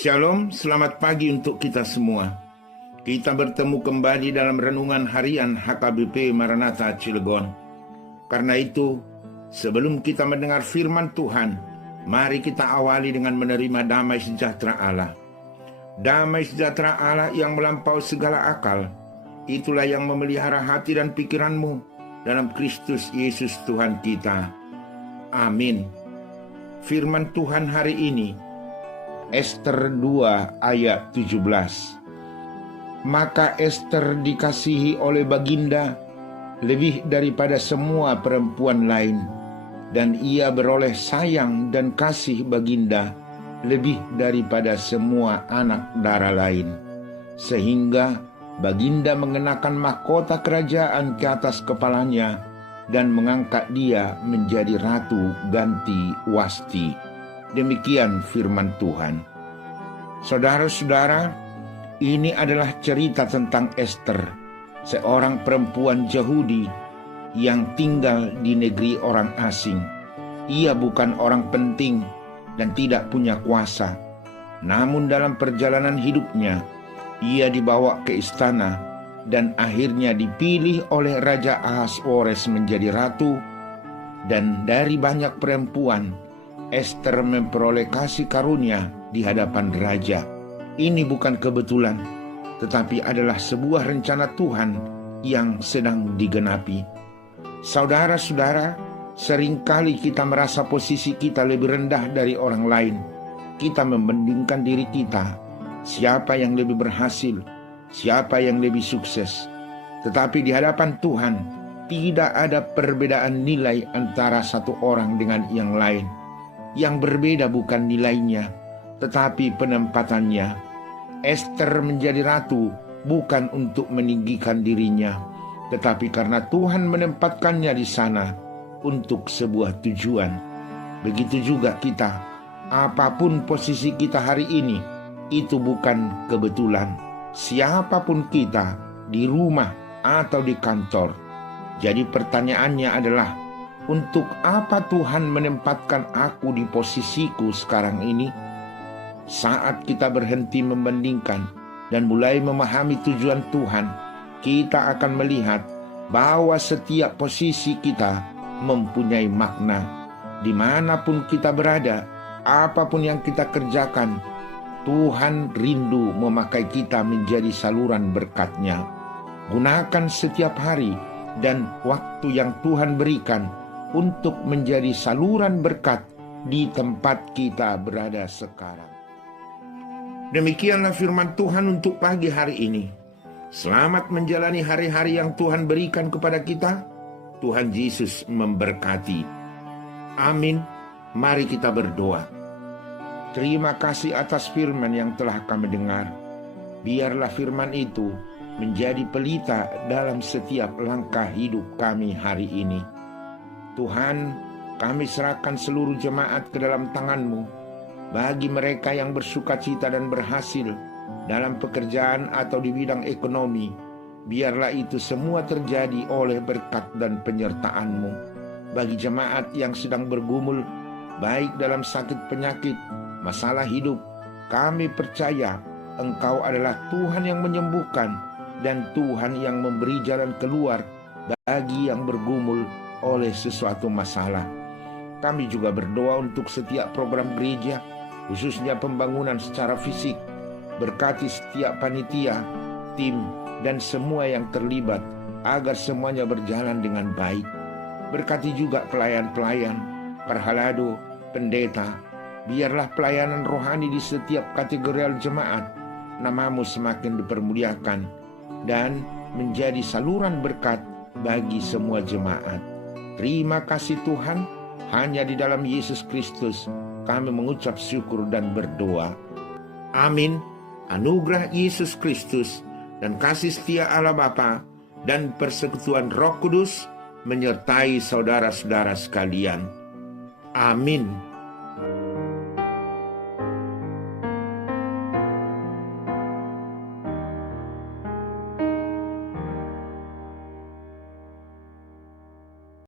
Shalom, selamat pagi untuk kita semua. Kita bertemu kembali dalam renungan harian HKBP Maranatha Cilegon. Karena itu, sebelum kita mendengar firman Tuhan, mari kita awali dengan menerima damai sejahtera Allah. Damai sejahtera Allah yang melampaui segala akal, itulah yang memelihara hati dan pikiranmu dalam Kristus Yesus Tuhan kita. Amin. Firman Tuhan hari ini, Ester 2 ayat 17. Maka Ester dikasihi oleh Baginda lebih daripada semua perempuan lain, dan ia beroleh sayang dan kasih Baginda lebih daripada semua anak dara lain, sehingga Baginda mengenakan mahkota kerajaan ke atas kepalanya dan mengangkat dia menjadi ratu ganti Wasti. Demikian firman Tuhan. Saudara-saudara, ini adalah cerita tentang Ester, seorang perempuan Yahudi yang tinggal di negeri orang asing. Ia bukan orang penting dan tidak punya kuasa. Namun dalam perjalanan hidupnya, ia dibawa ke istana dan akhirnya dipilih oleh Raja Ahasweros menjadi ratu. Dan dari banyak perempuan, Ester memperoleh kasih karunia di hadapan raja. Ini bukan kebetulan, tetapi adalah sebuah rencana Tuhan yang sedang digenapi. Saudara-saudara, seringkali kita merasa posisi kita lebih rendah dari orang lain. Kita membandingkan diri kita, siapa yang lebih berhasil, siapa yang lebih sukses. Tetapi di hadapan Tuhan, tidak ada perbedaan nilai antara satu orang dengan yang lain. Yang berbeda bukan nilainya, tetapi penempatannya. Ester menjadi ratu bukan untuk meninggikan dirinya, tetapi karena Tuhan menempatkannya di sana untuk sebuah tujuan. Begitu juga kita, apapun posisi kita hari ini, itu bukan kebetulan. Siapapun kita, di rumah atau di kantor. Jadi pertanyaannya adalah, untuk apa Tuhan menempatkan aku di posisiku sekarang ini? Saat kita berhenti membandingkan dan mulai memahami tujuan Tuhan, kita akan melihat bahwa setiap posisi kita mempunyai makna. Dimanapun kita berada, apapun yang kita kerjakan, Tuhan rindu memakai kita menjadi saluran berkat-Nya. Gunakan setiap hari dan waktu yang Tuhan berikan untuk menjadi saluran berkat di tempat kita berada sekarang. Demikianlah firman Tuhan untuk pagi hari ini. Selamat menjalani hari-hari yang Tuhan berikan kepada kita. Tuhan Yesus memberkati. Amin. Mari kita berdoa. Terima kasih atas firman yang telah kami dengar. Biarlah firman itu menjadi pelita dalam setiap langkah hidup kami hari ini. Tuhan, kami serahkan seluruh jemaat ke dalam tangan-Mu. Bagi mereka yang bersukacita dan berhasil dalam pekerjaan atau di bidang ekonomi, biarlah itu semua terjadi oleh berkat dan penyertaan-Mu. Bagi jemaat yang sedang bergumul, baik dalam sakit penyakit, masalah hidup, kami percaya Engkau adalah Tuhan yang menyembuhkan dan Tuhan yang memberi jalan keluar bagi yang bergumul oleh sesuatu masalah. Kami juga berdoa untuk setiap program gereja, khususnya pembangunan secara fisik. Berkati setiap panitia, tim, dan semua yang terlibat, agar semuanya berjalan dengan baik. Berkati juga pelayan-pelayan, parhalado, pendeta. Biarlah pelayanan rohani di setiap kategori jemaat, nama-Mu semakin dipermuliakan, dan menjadi saluran berkat bagi semua jemaat. Terima kasih Tuhan, hanya di dalam Yesus Kristus kami mengucap syukur dan berdoa. Amin. Anugerah Yesus Kristus dan kasih setia Allah Bapa dan persekutuan Roh Kudus menyertai saudara-saudara sekalian. Amin.